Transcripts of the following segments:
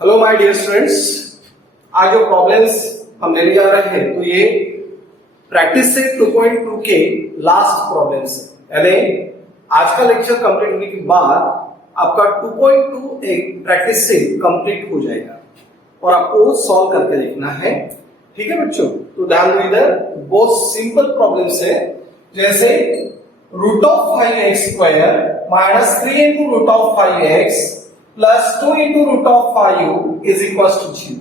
Hello my dear students, आज जो problems हम लेने जा रहे हैं तो ये प्रैक्टिस सेट 2.2 के लास्ट प्रॉब्लम्स है। यानी आज का लेक्चर कंप्लीट होने के बाद आपका 2.2 एक प्रैक्टिस सेट कंप्लीट हो जाएगा और आपको सॉल्व करके देखना है। ठीक है बच्चों, तो ध्यान दो, इधर बहुत सिंपल प्रॉब्लम्स है, जैसे root of 5x square minus 3 into root of 5x plus 2 into root of 5u is equal to 0।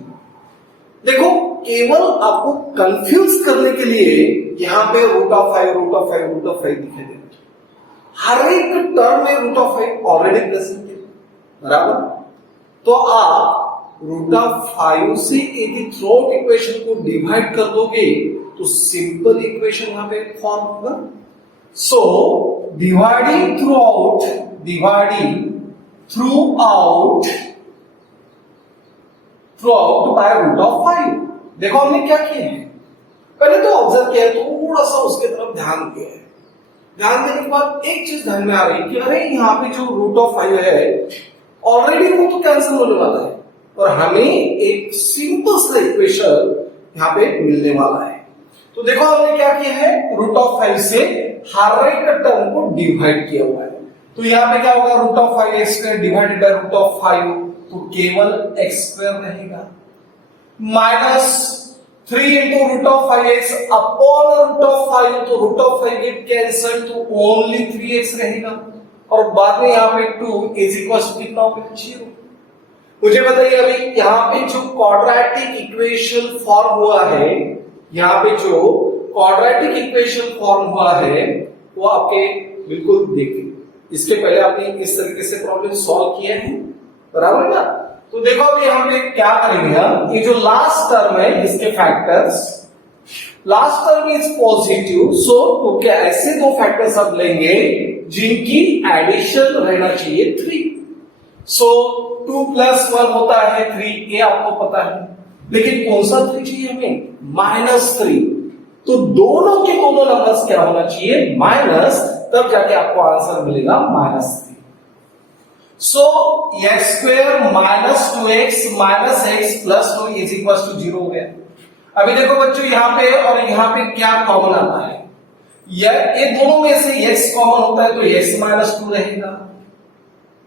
देखो, केवल आपको कंफ्यूज करने के लिए यहां पे रूट ऑफ 5 दिखाई दे रहा है। हर एक टर्म में रूट ऑफ 5 ऑलरेडी प्रेजेंट है, बराबर। तो आप रूट ऑफ 5 से यदि थ्रू आउट इक्वेशन को डिवाइड कर दोगे तो सिंपल इक्वेशन यहां पे फॉर्म होगा। So dividing throughout by root of 5। देखो हमने क्या किया है, पहले तो ऑब्जर्व किया, थोड़ा सा उसके तरफ ध्यान दिया है। ध्यान देने के बाद एक चीज ध्यान में आ रही है कि अरे यहाँ पे जो रूट ऑफ 5 है ऑलरेडी वो तो कैंसिल होने वाला है और हमें एक सिंपल सा इक्वेशन यहाँ पे मिलने वाला है। तो देखो हमने क्या किया है, रूट ऑफ 5 से हर एक टर्म को डिवाइड किया हुआ है। तो यहाँ पे क्या होगा, root of 5x square divided by root of 5, तो केवल x स्क्वायर रहेगा, minus 3 into root of 5x upon root of 5, तो रूट ऑफ 5 गेट कैंसल तो ओनली 3x रहेगा और बाद में यहाँ पे 2 इज इक्वल टू कितना होगा, 0। मुझे बताइए अभी यहाँ पे जो क्वाड्रेटिक इक्वेशन फॉर्म हुआ है, यहाँ पे जो क्वाड्रेटिक इक्वेशन फॉर्म हुआ है वो आपके बिल्कुल देखिए, इसके पहले आपने इस तरीके से प्रॉब्लम सॉल्व किया है, बराबर ना। तो देखो अभी हम पे क्या करेंगे, हम ये जो लास्ट टर्म है इसके factors, last term is positive, so तो क्या ऐसे दो फैक्टर्स आप लेंगे जिनकी एडिशन रहना चाहिए 3। सो 2 प्लस 1 होता है 3, ये आपको पता है, लेकिन कौन सा 3 चाहिए हमें, -3। तो दोनों के दोनों नंबर्स क्या होना चाहिए, माइनस, तब जाके आपको आंसर मिलेगा -3। So x square minus 2x minus x plus 2 is equal to 0 हो गया। अभी देखो बच्चों, यहां पे और यहां पे क्या कॉमन आता है, ये दोनों में से x कॉमन होता है तो x माइनस 2 रहेगा,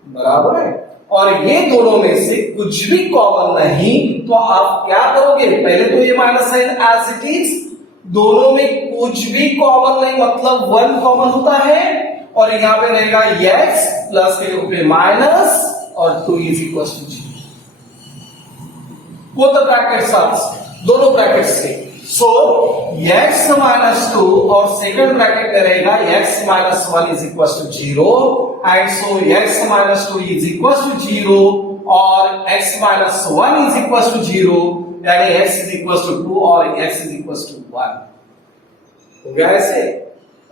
बराबर है। और ये दोनों में से कुछ भी कॉमन नहीं तो आप क्या करोगे, पहले तो ये minus sign as it is, दोनों में कुछ भी कॉमन नहीं मतलब 1 कॉमन होता है और यहां पे रहेगा x प्लस के ऊपर माइनस और 2 इज इक्वल टू 0। वो तो ब्रैकेट्स दोनों ब्रैकेट्स से, सो x माइनस 2 और सेकंड ब्रैकेट में रहेगा x minus 1 is equal to 0 and so x minus 2 is equal to 0 और x minus 1 is equal to 0, यानी x इज इक्वल टू 2 और x इज इक्वल टू 1 हो गया ऐसे।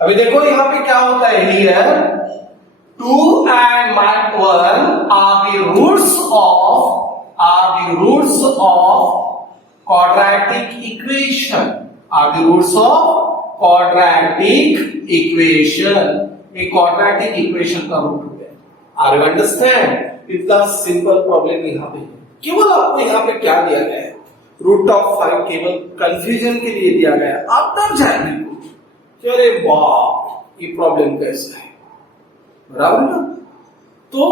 अभी देखो यहां पे क्या होता है, here 2 and 1 are the roots of quadratic equation, एक quadratic equation का रूट हो गया। Are you understand? इतना सिंपल प्रॉब्लम यहां पे, केवल आपको यहां पे क्या दिया गया है, रूट ऑफ 5 केवल कंफ्यूजन के लिए दिया गया है। आप डर जाएंगे कि अरे बाप ये प्रॉब्लम कैसा है, बराबर ना। तो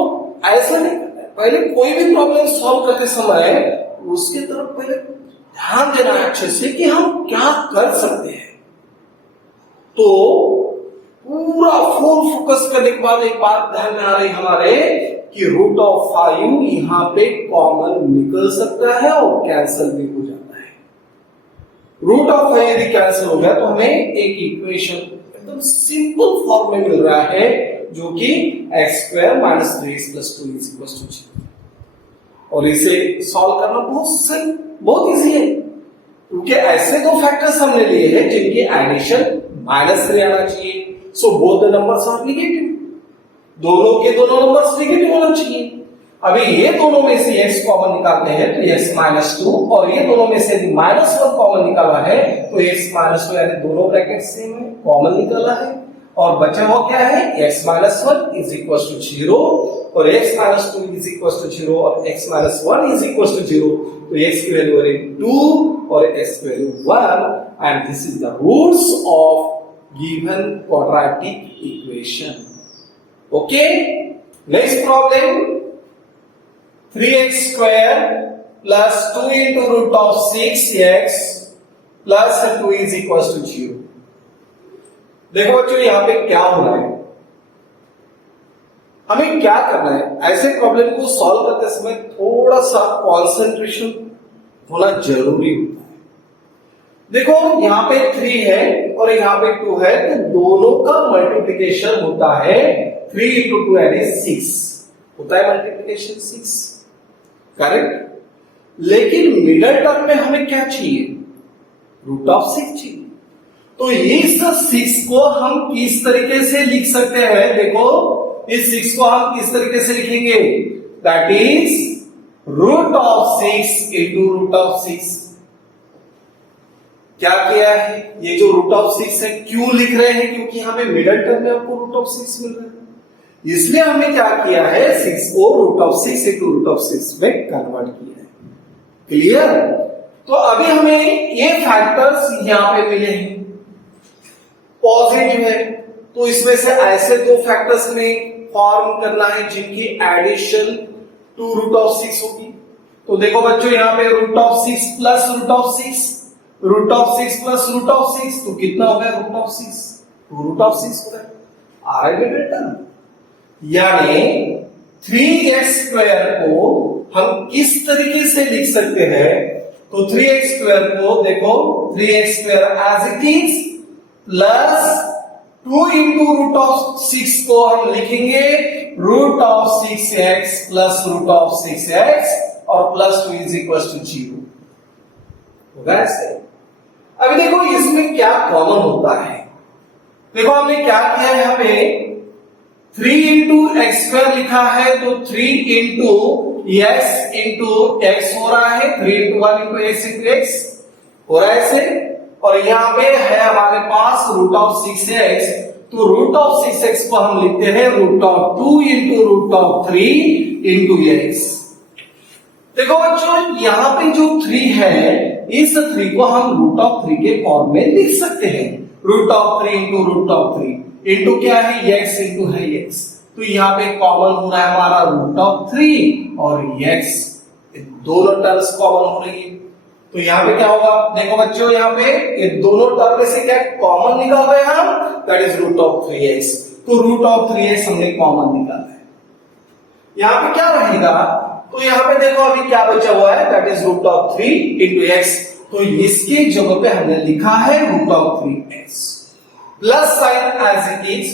ऐसा नहीं करना है, पहले कोई भी प्रॉब्लम सॉल्व करते समय उसके तरफ पहले ध्यान देना है अच्छे से कि हम क्या कर सकते हैं। तो पूरा फुल फोकस करने के बाद एक बात ध्यान में आ रही हमारे कि रूट ऑफ 5 यहां पे कॉमन निकल सकता है और कैंसिल भी हो जाता है। रूट ऑफ 5 यदि कैंसिल हो गया तो हमें एक इक्वेशन एकदम सिंपल फॉर्म में मिल रहा है जो कि x square minus 3x plus 2 is equal to 0। और इसे सॉल्व करना बहुत इजी है, क्योंकि ऐसे दो फैक्टर्स हमने लिए हैं जिनकी एडिशन -3 आना चाहिए। So both the numbers are negative, दोनों के दोनों नंबर्स नेगेटिव होना चाहिए। अभी ये दोनों में से x कॉमन निकालते हैं तो x माइनस 2 और ये दोनों में से -1 कॉमन निकाला है तो x माइनस 2, यानी दोनों ब्रैकेट सेम है, कॉमन निकाला है और बचा हुआ क्या है, x minus 1 is equal to 0 और x minus 2 is equal to 0 और x minus 1 is equal to 0, तो x की वैल्यू है 2 और x की value 1 and this is the roots of given quadratic equation. Okay, next problem 3x square plus 2 into root of 6x plus 2 is equals to 0. देखो बच्चों यहां पे क्या हो रहा है, हमें क्या करना है, ऐसे प्रॉब्लम को सॉल्व करते समय थोड़ा सा कंसंट्रेशन होना जरूरी होता है. देखो यहां पे 3 है और यहां पे 2 है, तो दोनों का मल्टीप्लिकेशन होता है 3 into 2 यानी 6 होता है मल्टीप्लिकेशन 6, करेक्ट. लेकिन मिडल टर्म में हमें क्या चाहिए, रूट ऑफ 6 चाहिए. तो इस 6 को हम किस तरीके से लिख सकते हैं, देखो इस 6 को हम किस तरीके से लिखेंगे, that is root of 6 into root of 6. क्या किया है, ये जो रूट ऑफ 6 है क्यों लिख रहे हैं, क्योंकि यहां पे मिडल टर्म में आपको रूट ऑफ 6 मिल रहा है, इसलिए हमने क्या किया है 6 को root of 6 into root of 6 में कन्वर्ट किया है. क्लियर. तो अभी हमें ये फैक्टर्स यहां पे मिले हैं, पॉजिटिव है, तो इसमें से ऐसे दो फैक्टर्स में फॉर्म करना है जिनकी एडिशन टू रूट ऑफ 6 होगी. तो देखो बच्चों यहां पे root of 6 plus root of 6, root of 6 plus root of 6, तो कितना हो गया रूट ऑफ 6, तो रूट ऑफ 6 हो गया आर मिडल टर्म. यानी 3x स्क्वायर को हम किस तरीके से लिख सकते हैं, तो 3x स्क्वायर को देखो 3x square as it is plus 2 into root of 6 को हम लिखेंगे root of 6x plus root of 6x और प्लस 2 इज इक्वल टू 0 होगा ऐसे. अभी देखो इसमें क्या कॉमन होता है, देखो हमने क्या किया है, यहां पे 3 इंटू एक्स स्क्वायर लिखा है, तो 3 इंटू एक्स इंटू एक्स हो रहा है, 3 into 1 into x into x हो रहा है ऐसे. और यहां पे है हमारे पास रूट ऑफ 6x, तो रूट ऑफ 6x को हम लिखते हैं root of 2 into root of 3 into x. देखो बच्चों यहां पे जो 3 है, इस 3 को हम रूट ऑफ 3 के फॉर्म में लिख सकते हैं, root of 3 into root of 3 into क्या है x इंटू है x. तो यहाँ पे कॉमन हो रहा है हमारा रूट ऑफ 3 और x, दोनों टर्म्स कॉमन हो रही है. तो यहाँ पे क्या होगा, देखो बच्चों यहाँ पे ये दोनों टर्म में से क्या कॉमन निकाल रहे हैं हम, that is root of 3x. तो रूट ऑफ 3x हमने कॉमन निकाला है. यहाँ पे क्या रहेगा, तो यहाँ पे देखो अभी क्या बचा हुआ है, that is root of 3 into x. तो इसकी जगह पे हमने लिखा है root of 3x plus sign as it is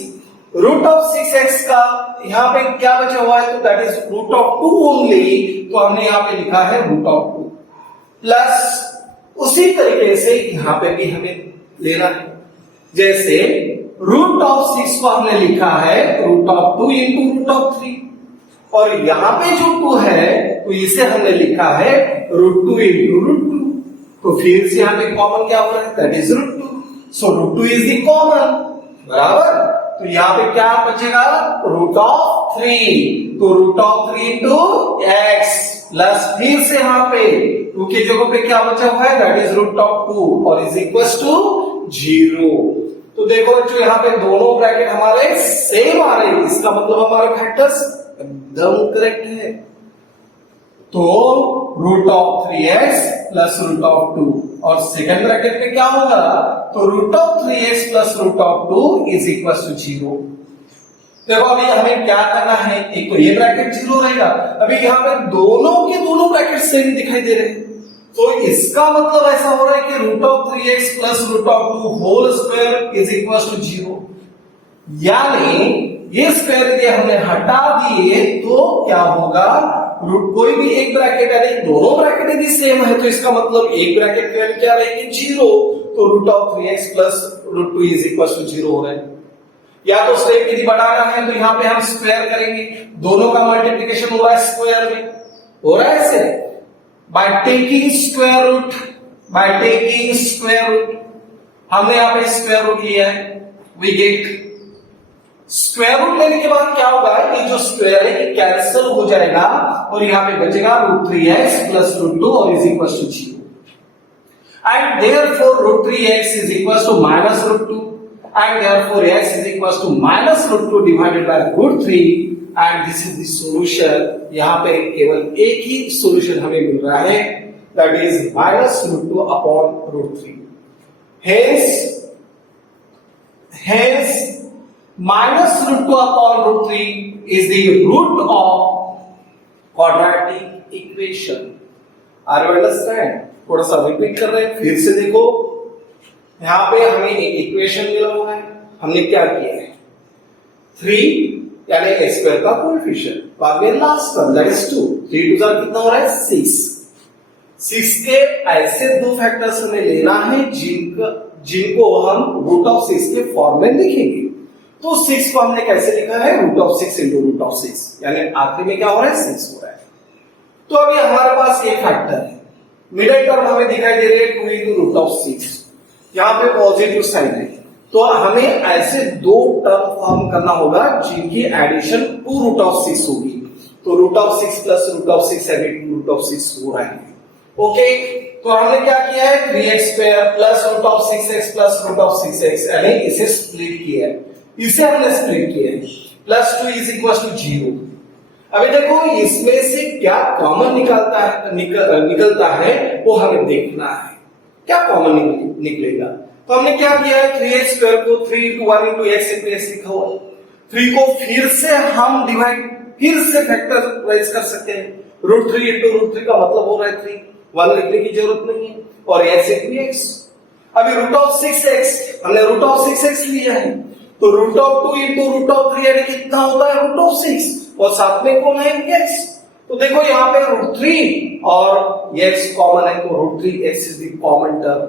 root of 6x का यहां पे क्या बचा हुआ है, तो that is root of 2 only. तो हमने यहां पे लिखा है रूट ऑफ 2 प्लस उसी तरीके से यहां पे भी हमें लेना है, जैसे रूट ऑफ 6 को हमने लिखा है root of 2 into root of 3 और यहां पे जो 2 है तो इसे हमने लिखा है रूट 2 इंटू रूट 2. तो फिर से यहां पे कॉमन क्या हो रहा है, that is root 2. So root 2 is the common, बराबर. तो यहां पे क्या बचेगा, रूट ऑफ 3. तो root of 3 into x plus फिर से यहां पे 2 की जगह पे क्या बचा हुआ है, दैट इज रूट ऑफ 2 और इज इक्वल टू 0. तो देखो बच्चों यहाँ पे दोनों ब्रैकेट हमारे सेम आ रहे हैं, इसका मतलब हमारे फैक्टर्स एकदम करेक्ट है. तो root of 3x plus root of 2 और सेकंड ब्रैकेट में क्या होगा, तो root of 3x plus root of 2 is equal to 0. देखो अभी हमें क्या करना है, एक तो ये ब्रैकेट 0 रहेगा, अभी यहाँ पे दोनों के दोनों ब्रैकेट सेम दिखाई दे रहे हैं, तो इसका मतलब ऐसा हो रहा है कि root of 3x plus root of 2 whole square is equal to 0. यानी ये स्क्वायर यदि हमने हटा दिए तो क्या होगा, रूट कोई भी एक ब्रैकेट यानी दोनों ब्रैकेट यदि सेम है तो इसका मतलब एक ब्रैकेट की वैल्यू क्या रहेगी, 0. तो root of 3x plus root 2 is equal to 0 हो रहा है. या तो स्टेप यदि बढ़ाना है तो यहाँ पे हम स्क्वायर करेंगे, दोनों का मल्टीप्लिकेशन हो रहा है स्क्वायर में, हो रहा है ऐसे by taking square root, by taking square root. हमने यहाँ पे स्क्वायर रूट लिया है, वी गेट स्क्वायर रूट लेने के बाद क्या होगा, ये जो स्क्वायर है ये कैंसिल हो जाएगा और यहाँ पे बचेगा √3x प्लस √2 और is equal to 0 and therefore √3x is equal to minus √2 and therefore x is equal to minus √2 divided by √3 and this is the solution. यहाँ पे केवल एक ही सॉल्यूशन हमें मिल रहा है, that is minus √2 upon √3। hence minus √2 upon √3 is the root of quadratic equation. Are you understand? थोड़ा सा repeat कर रहे हैं, फिर से देखो। यहां पे हमें एक इक्वेशन मिला हुआ है, हमने क्या किया है 3 यानी x स्क्वायर का कोएफिशिएंट, बाद में लास्ट टर्म दैट इज 2, 3 2 कितना हो रहा है 6 के ऐसे दो फैक्टर्स हमें लेना है जिनको हम √6 के फॉर्म में लिखेंगे। तो 6 को हमने कैसे लिखा है √6 into √6, यानी आखिरी में क्या हो रहा है 6 हो रहा है। तो अभी हमारे पास एक फैक्टर है, मिडिल टर्म हमें दिखाई दे रही है 2 into √6, यहाँ पे पॉजिटिव साइन है, तो हमें ऐसे दो टर्म फॉर्म करना होगा जिनकी एडिशन 2 √6 होगी। तो √6 प्लस √6 यानी 2 √6 हो रहा है। ओके, तो हमने क्या किया है 3x square plus √6x plus √6x यानी इसे स्प्लिट किया है, इसे हमने स्प्लिट किया है, प्लस 2 इज इक्वल टू 0। अभी देखो इसमें से क्या कॉमन निकलता है वो हमें देखना है, क्या कॉमन निकलेगा। तो हमने क्या किया है 3x स्क्वायर को 3 into 1 into x into x लिखा हुआ, 3 को फिर से हम डिवाइड फिर से फैक्टराइज कर सकते हैं, √3 into √3 का मतलब हो रहा है 3, 1 लिखने की जरूरत नहीं है, और x into x। अभी √6x हमने √6x लिया है, तो √2 into √3 यानी कितना होता है √6 और साथ में कौन है x। तो देखो यहाँ पे √3 और x कॉमन है, तो √3x is the common term,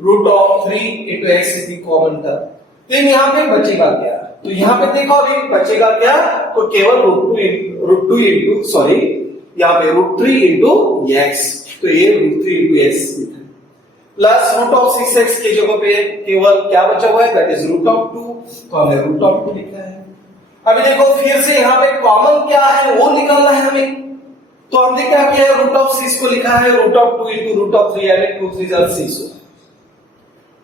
√3 into x is the common term. तो यहाँ पे बचेगा क्या, तो यहाँ पे देखो अभी बचेगा क्या, तो केवल √2 into सॉरी यहाँ पे √3 into x, तो ये √3 into x प्लस √6x की जगह पे केवल क्या बचा हुआ है दैट इज √2, तो हमने √2 लिखा है। अभी देखो फिर से यहाँ पे कॉमन क्या है वो निकालना है हमें, तो हमने क्या किया है √6 को लिखा है √2 into √3 यानी 2 3 6,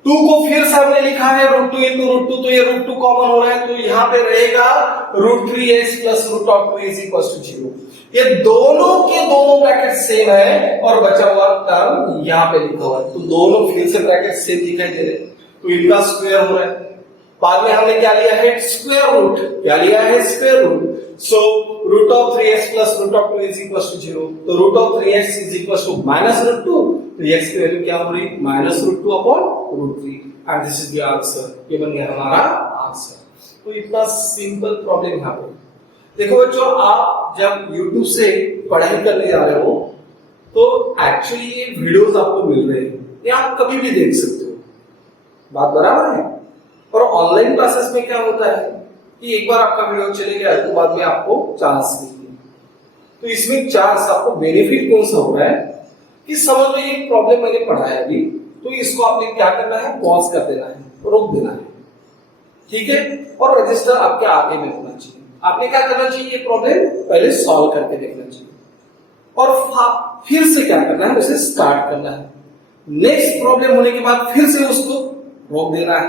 2 को फिर से हमने लिखा है √2 into √2, तो ये √2 कॉमन हो रहा है, तो यहाँ पे रहेगा √3x plus √2 is equal to 0। ये दोनों के दोनों ब्रैकेट सेम है और बचा हुआ टर्म यहाँ पे लिखा हुआ है, तो दोनों फिर से ब्रैकेट सेम दिखाई दे रहे हैं, तो इनका स्क्वायर हो रहा है। बाद में हमने क्या लिया है स्क्वायर रूट, क्या लिया है square root, so √3x plus √2 is equal to 0, तो √3x is equal to minus √2, तो x की वैल्यू क्या हो रही minus √2 upon √3 and this is the answer, ये बन गया हमारा आंसर। तो इतना सिंपल प्रॉब्लम यहाँ पे देखो बच्चों, आप जब YouTube से पढ़ाई करने जा रहे हो तो एक्चुअली ये वीडियोस आपको मिल रहे हैं, ये आप कभी भी देख सकते हो, बात बराबर है। और ऑनलाइन क्लासेस में क्या होता है कि एक बार आपका वीडियो चले गया तो बाद में आपको चांस मिलती है, तो इसमें चांस आपको बेनिफिट कौन सा हो रहा है कि समझ लो एक प्रॉब्लम मैंने पढ़ाया अभी, तो इसको आपने क्या करना है पॉज कर देना है, रोक देना है, ठीक है, और रजिस्टर आपके आगे में होना चाहिए। आपने क्या करना चाहिए, ये प्रॉब्लम पहले सॉल्व करके देखना चाहिए और फिर से क्या करना है उसे स्टार्ट करना है, नेक्स्ट प्रॉब्लम होने के बाद फिर से उसको रोक देना है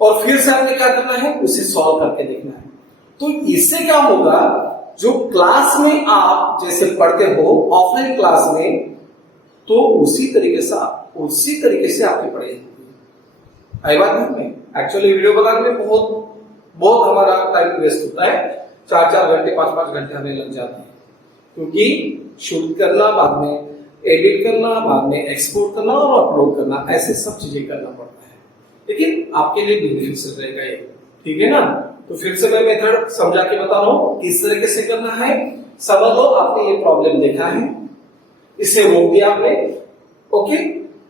और फिर से आपने क्या करना है उसे सॉल्व करके देखना है। तो इससे क्या होगा, जो क्लास में आप जैसे पढ़ते हो ऑफलाइन क्लास में, तो उसी तरीके से आपकी पढ़ाई होगी। आई बात में एक्चुअली वीडियो बनाने में बहुत हमारा टाइम वेस्ट होता है, 4 घंटे 5 घंटे हमें लग जाते हैं, क्योंकि शूट करना, बाद में एडिट करना, बाद में एक्सपोर्ट करना और अपलोड करना, ऐसे सब चीजें करना पड़ता है, लेकिन आपके लिए बेनिफिशियल रहेगा ये, ठीक है ना। तो फिर से मैं मेथड समझा के बता रहा हूं किस तरीके से करना है। समझ लो आपने ये प्रॉब्लम देखा है, इसे रोक दिया आपने, ओके,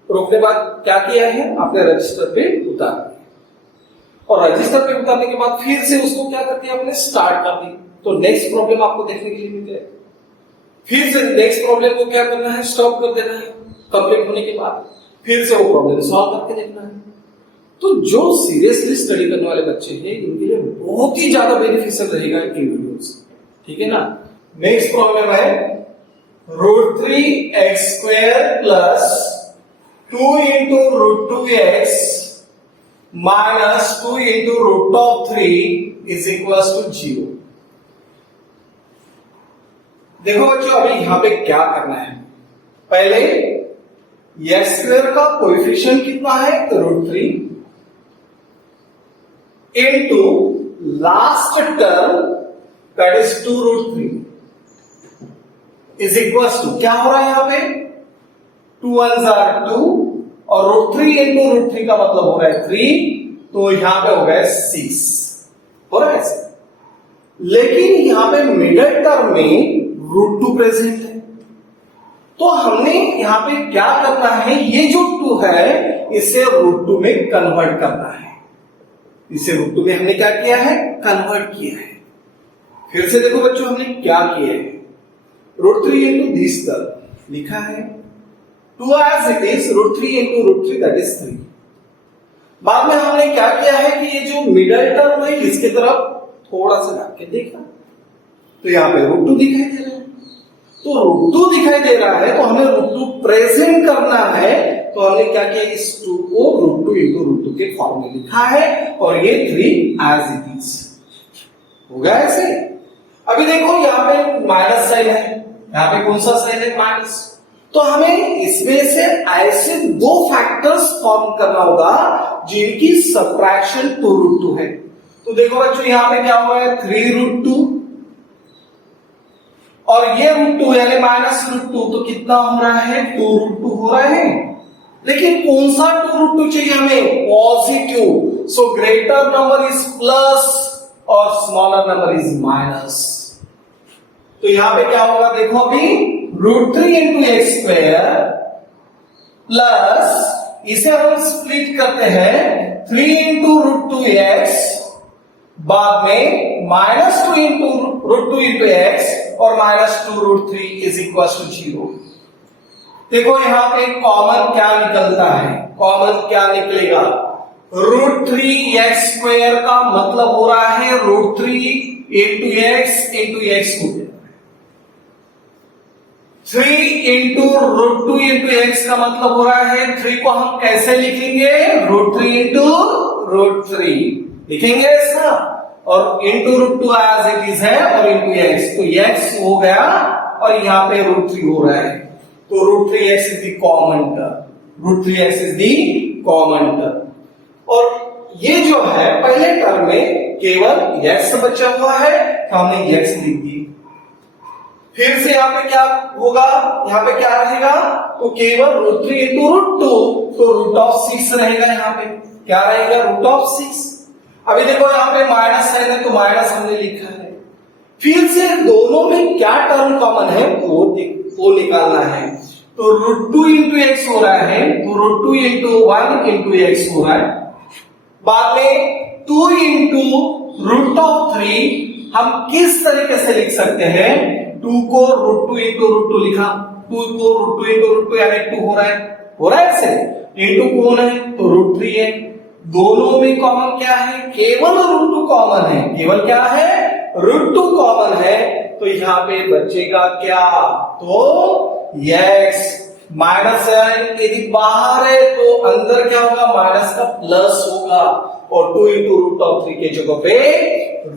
रोकने बाद क्या किया है आपने रजिस्टर पे उतार दिया और रजिस्टर पे उतारने के बाद फिर से उसको क्या कर दिया आपने स्टार्ट कर दी, तो नेक्स्ट प्रॉब्लम आपको देखने के लिए मिल जाएगा। फिर से नेक्स्ट प्रॉब्लम को क्या करना है स्टॉप कर देना है, कंप्लीट होने के बाद फिर से वो प्रॉब्लम सॉल्व करके देखना है। तो जो सीरियसली स्टडी करने वाले बच्चे हैं इनके लिए बहुत ही ज्यादा बेनिफिशियल रहेगा ये वीडियोस, ठीक है ना। नेक्स्ट प्रॉब्लम है √3x² plus 2 into √2x minus 2 into √3 is equal to 0। देखो बच्चों, अभी यहां पे क्या करना है, पहले x² का कोएफिशिएंट कितना है √3 into last term that is 2√3 is equal to क्या हो रहा है यहां पे 2 1s are 2 और √3 इंटू √3 का मतलब हो रहा है 3, तो यहां पे हो गया 6 हो रहा है। लेकिन यहां पे मिडिल टर्म में √2 प्रेजेंट है, तो हमने यहां पे क्या करना है, ये जो 2 है इसे √2 में कन्वर्ट करना है। इसे √2 में हमने क्या किया है, कन्वर्ट किया है। फिर से देखो बच्चों, हमने क्या किया है, √3 इंटू दिस टर्म लिखा है 2 as it is √3 into √3 that is 3। बाद में हमने क्या किया है कि ये जो मिडिल टर्म है इसके तरफ थोड़ा सा जाके देखा, तो यहां पे √2 दिखाई दे रहा है, तो √2 दिखाई दे रहा है तो हमें √2 प्रेजेंट करना है, तो हमने क्या किया, इस 2 को √2 इंटू √2 के फॉर्म में लिखा है और ये 3 as it is हो गया ऐसे। अभी देखो यहां पे माइनस साइन है, यहां पे कौन सा साइन है, माइनस, तो हमें इसमें से ऐसे दो फैक्टर्स फॉर्म करना होगा जिनकी सबट्रैक्शन 2√2 है। तो देखो बच्चों, यहां पे क्या हुआ है 3√2 और ये √2 यानी -√2, तो कितना हो रहा है 2√2 हो रहा है। लेकिन कौन सा 2√2 चाहिए हमें, positive, so greater number is plus और स्मॉलर नंबर इज माइनस। तो यहां पे क्या होगा, देखो अभी √3 इंटू x² प्लस इसे हम स्प्लिट करते हैं 3 इंटू √2x, बाद में -2 इंटू √2 इंटू x और -2√3 इज इक्वल टू 0। देखो यहां पे कॉमन क्या निकलता है, कॉमन क्या निकलेगा, √3x² का मतलब हो रहा है √3 इंटू x हो गया, 3 इंटू √2 इंटू x का मतलब हो रहा है 3 को हम कैसे लिखेंगे, √3 इंटू √3 लिखेंगे ऐसा, और इंटू √2 एज इट इज है और इंटू x, तो x हो गया और यहां पे √3 हो रहा है, तो √3x is the common term, √3x is the common term. और ये जो है पहले टर्म में केवल x बचा हुआ है, तो हमने x लिख दी। फिर से यहां पे क्या होगा, यहां पे क्या रहेगा, तो केवल √3 इंटू √2, तो √6 रहेगा, यहां पे क्या रहेगा, √6। अभी देखो यहां पे माइनस है तो माइनस हमने लिखा है। फिर से दोनों में क्या टर्म कॉमन है वो निकालना है, तो √2 इंटू x हो रहा है, तो √2 इंटू 1 इंटू x हो रहा है, बाद में 2 इंटू √3 हम किस तरीके से लिख सकते हैं, 2 को √2 इंटू √2 लिखा, 2 को √2 इंटू √2 यानी 2 हो रहा है ऐसे, इंटू कौन है तो √3 है, दोनों में कॉमन क्या है, केवल √2 कॉमन है, केवल क्या है √2 कॉमन है, तो यहां पे बचेगा क्या, तो x माइनस है, यदि बाहर है तो अंदर क्या होगा, माइनस का प्लस होगा, और 2 इंटू √3 के जगह पे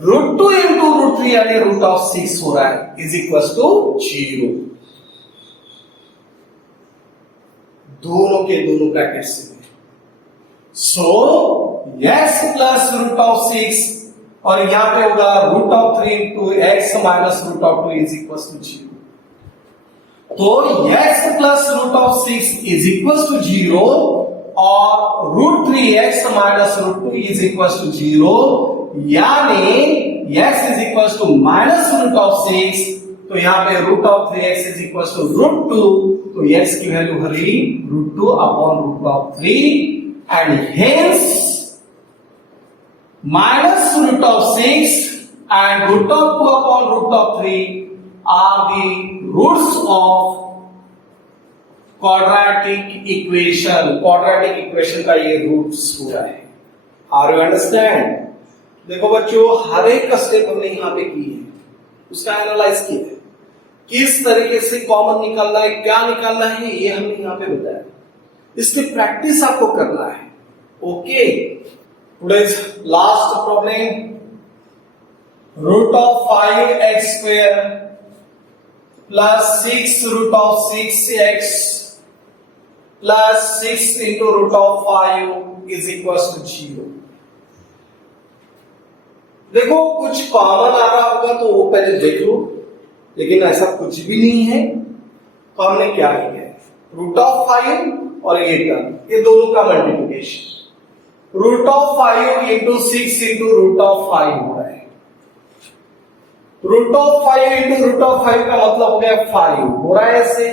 √2 इंटू √3 यानी √6 हो रहा है, इज इक्वल टू 0। दोनों के दोनों ब्रैकेट से, सो x प्लस √6 और यहां पे होगा √3 into x minus √2 is equal to 0। तो x plus √6 is equal to 0 और √3x minus √2 is equal to 0, यानी x is equal to minus √6, तो यहां पे √3x इज इक्वल टू √2, तो x की value Hari √2 upon √3 and hence minus √6 and √2 upon √3 are the roots of quadratic equation। quadratic equation का ये roots पूरा है, are you understand? देखो बच्चों, हर एक का स्टेप हमने यहाँ पे की है, उसका एनालाइज किया है, किस तरीके से कॉमन निकालना है, क्या निकालना है, ये हमने यहाँ पे बताया। इसकी प्रैक्टिस आपको करना है। Okay, today's last problem, root of 5x square plus 6 root of 6x plus 6 into root of 5 is equal to 0। देखो, कुछ कॉमन आ रहा होगा तो वो पहले देख लो, लेकिन ऐसा कुछ भी नहीं है। तो हमने क्या किया है, रूट ऑफ 5 और ये टर्म, ये दोनों का multiplication, root of 5 into 6 into root of 5 हो रहा है। Root of 5 into root of 5 का मतलब हो गया 5 हो रहा है ऐसे।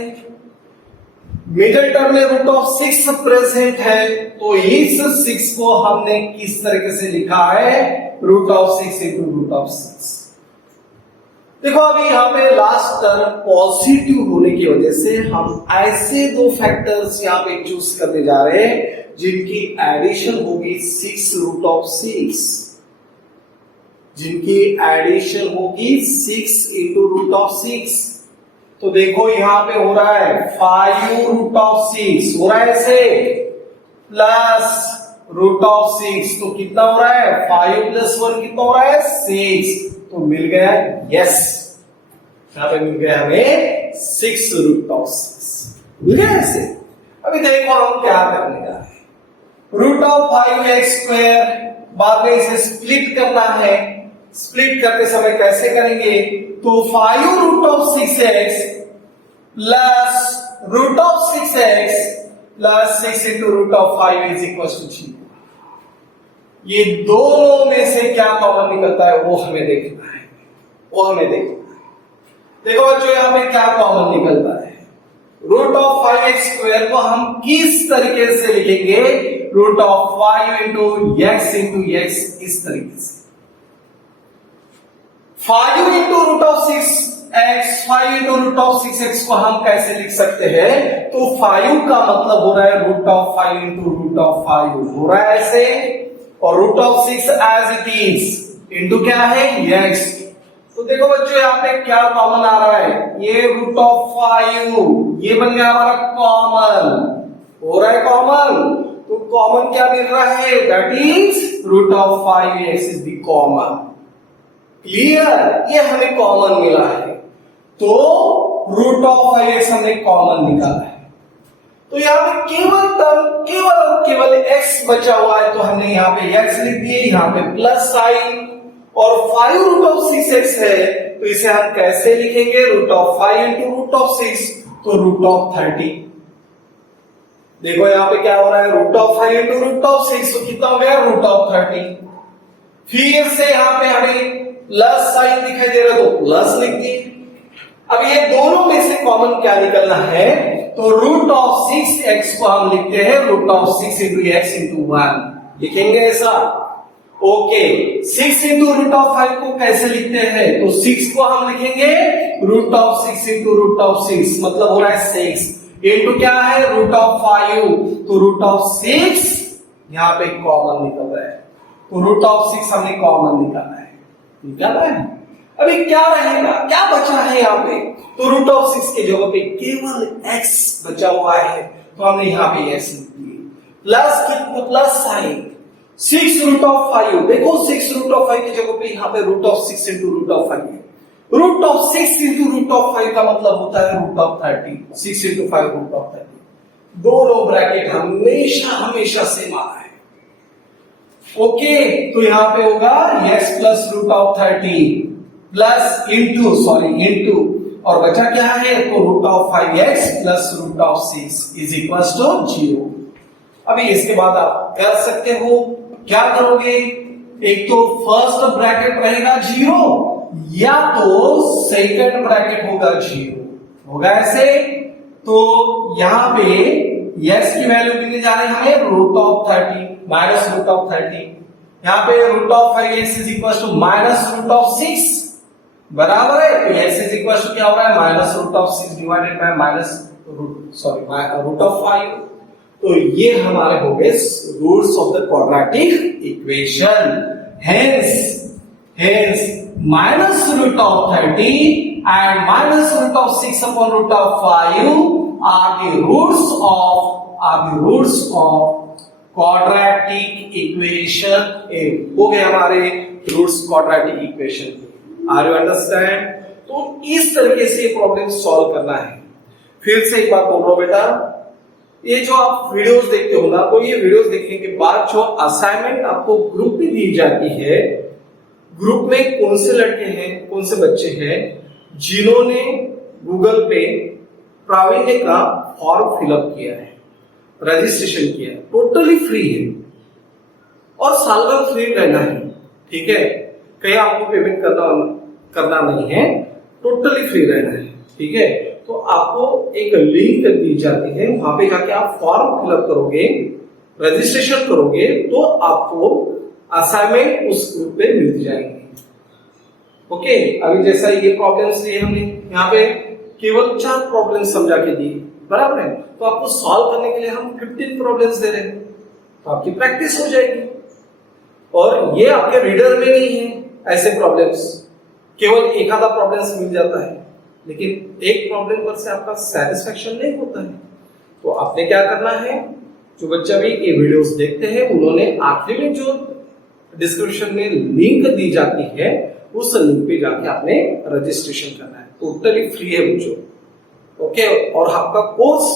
मिडिल टर्म में रूट ऑफ 6 प्रेजेंट है, तो इस 6 को हमने किस तरीके से लिखा है, root of 6 into root of 6। देखो, अभी यहां पे लास्ट टर्म पॉजिटिव होने की वजह से हम ऐसे दो फैक्टर्स यहां पे चूज करने जा रहे हैं जिनकी एडिशन होगी 6 रूट ऑफ 6, जिनकी एडिशन होगी 6 इंटू रूट ऑफ 6। तो देखो यहां पे हो रहा है 5 रूट ऑफ 6 हो रहा है ऐसे, प्लस रूट ऑफ 6, तो कितना हो रहा है, 5 प्लस 1 कितना हो रहा है, 6। तो मिल गया, यस, यहां पे मिल गया हमें 6 रूट ऑफ 6 मिल गया ऐसे। अभी देखो हम क्या करने जा रहे हैं, रूट ऑफ 5x स्क्वायर, बाद में इसे स्प्लिट करना है। स्प्लिट करते समय कैसे करेंगे, तो 5 root of 6x plus root of 6x plus 6 into root of 5 is equal to 0। ये दोनों में से क्या कॉमन निकलता है वो हमें देखना है, वो हमें देखना है। देखो बच्चों, यहां पे क्या कॉमन निकलता है, रूट ऑफ 5x स्क्वायर को हम किस तरीके से लिखेंगे, रूट ऑफ 5 इंटू x इस तरीके से। 5 into root of 6x, 5 into root of 6x को हम कैसे लिख सकते हैं, तो 5 का मतलब हो रहा है root of 5 into root of 5 हो रहा है ऐसे, और root of 6 as it is into क्या है, x। तो देखो बच्चों, यहाँ पे क्या कॉमन आ रहा है, ये रूट ऑफ 5 ये बन गया हमारा कॉमन, हो रहा है कॉमन। तो कॉमन क्या मिल रहा है, that is root of 5x is the common. Clear, ये हमें कॉमन मिला है, तो रूट ऑफ 5x हमने कॉमन निकाला है। तो यहां पे केवल टर्म केवल x बचा हुआ है, तो हमने यहां पे x लिख दिए, यहां पे प्लस साइन, और 5 रूट ऑफ 6x है, तो इसे हम कैसे लिखेंगे, root of 5 into root of 6, तो रूट ऑफ 30। देखो यहां पे क्या हो रहा है, root of 5 into root of 6, तो कितना हो गया, रूट ऑफ 30। फिर से यहां पे हमें प्लस साइन दिखाई दे रहा है, तो प्लस लिख दिए। अब ये दोनों में से कॉमन क्या निकलना है, तो रूट ऑफ 6x को हम लिखते हैं root of 6 into x into 1 लिखेंगे ऐसा। ओके, 6 इंटू रूट ऑफ 5 को कैसे लिखते हैं, तो 6 को हम लिखेंगे root of 6 into root of 6, मतलब हो रहा है 6 इंटू क्या है, रूट ऑफ 5, तो रूट ऑफ 6 यहां पे कॉमन निकल रहा है, तो रूट ऑफ 6 हमने कॉमन निकाला है। अभी क्या रहेगा, क्या बचा है यहाँ पे, तो रूट ऑफ 6 के जगह पे केवल x बचा हुआ है, तो हमने यहाँ पे x लिख दिए, प्लस कितना, प्लस साइन 6 रूट ऑफ 5। देखो 6 रूट ऑफ 5 की जगह पे यहाँ पे root of 6 into root of 5 है, root of 6 into root of 5 का मतलब होता है root of 30, 6 into 5 root of 30। दोनों ब्रैकेट हमेशा सेम आ रहा है। ओके, तो यहां पे होगा x plus root of 30 plus into और बचा क्या है, तो root of 5x plus root of 6 is equal to 0। अभी इसके बाद आप कर सकते हो, क्या करोगे, एक तो फर्स्ट ब्रैकेट रहेगा 0 या तो सेकंड ब्रैकेट होगा 0, होगा ऐसे। तो यहां पे x की वैल्यू कितनी जा रही है हमें, root of 30 minus root of 30, यहां पे root of 5x is equal to minus root of 6 बराबर है, तो x इज इक्वल टू क्या हो रहा है, minus root of 6 divided by minus root of 5। तो ये हमारे हो गए roots of the quadratic equation. Hence minus root of 30 and minus root of 6 upon root of 5 are the roots of quadratic equation A. हो गए हमारे roots quadratic equation. Are you understand? तो इस तरीके से प्रॉब्लम सॉल्व करना है. फिर से एक बात बोल रहा हूं बेटा, ये जो आप वीडियोस देखते हो ना, तो ये वीडियोस देखने के बाद जो असाइनमेंट आपको ग्रुप में दी जाती है, ग्रुप में कौन से लड़के हैं, कौन से बच्चे हैं जिन्होंने गूगल पे प्रावीण्य का फॉर्म फिलअप किया है, रजिस्ट्रेशन किया है, टोटली फ्री है और साल भर फ्री रहना है. ठीक है, कहीं आपको पेमेंट करना नहीं है, टोटली फ्री रहना है. ठीक है, तो आपको एक लिंक दी जाती है, वहां पे जाके आप फॉर्म फिलअप करोगे, रजिस्ट्रेशन करोगे, तो आपको असाइनमेंट उस ग्रुप पे मिल जाएंगे. ओके, अभी जैसा ये प्रॉब्लम्स लिए हमने यहाँ पे केवल 4 प्रॉब्लम समझा के दिए, बराबर है. तो आपको सॉल्व करने के लिए हम 15 प्रॉब्लम्स दे रहे हैं, तो आपकी प्रैक्टिस हो जाएगी. और ये आपके रीडर में नहीं है ऐसे प्रॉब्लम्स, केवल एक आधा प्रॉब्लम्स मिल जाता है, लेकिन एक प्रॉब्लम पर से आपका सेटिस्फेक्शन नहीं होता है. तो आपने क्या करना है, जो बच्चा भी ये वीडियोस देखते हैं उन्होंने आखिरी में जो डिस्क्रिप्शन में लिंक दी जाती है उस लिंक पे जाके आपने रजिस्ट्रेशन करना है. टोटली फ्री है बच्चों. ओके, और आपका कोर्स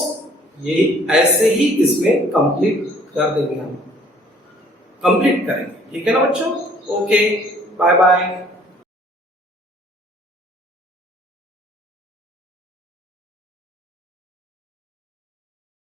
ये ऐसे ही इसमें कंप्लीट कर देंगे, हम कंप्लीट करेंगे. ठीक है ना बच्चों? Okay, bye bye.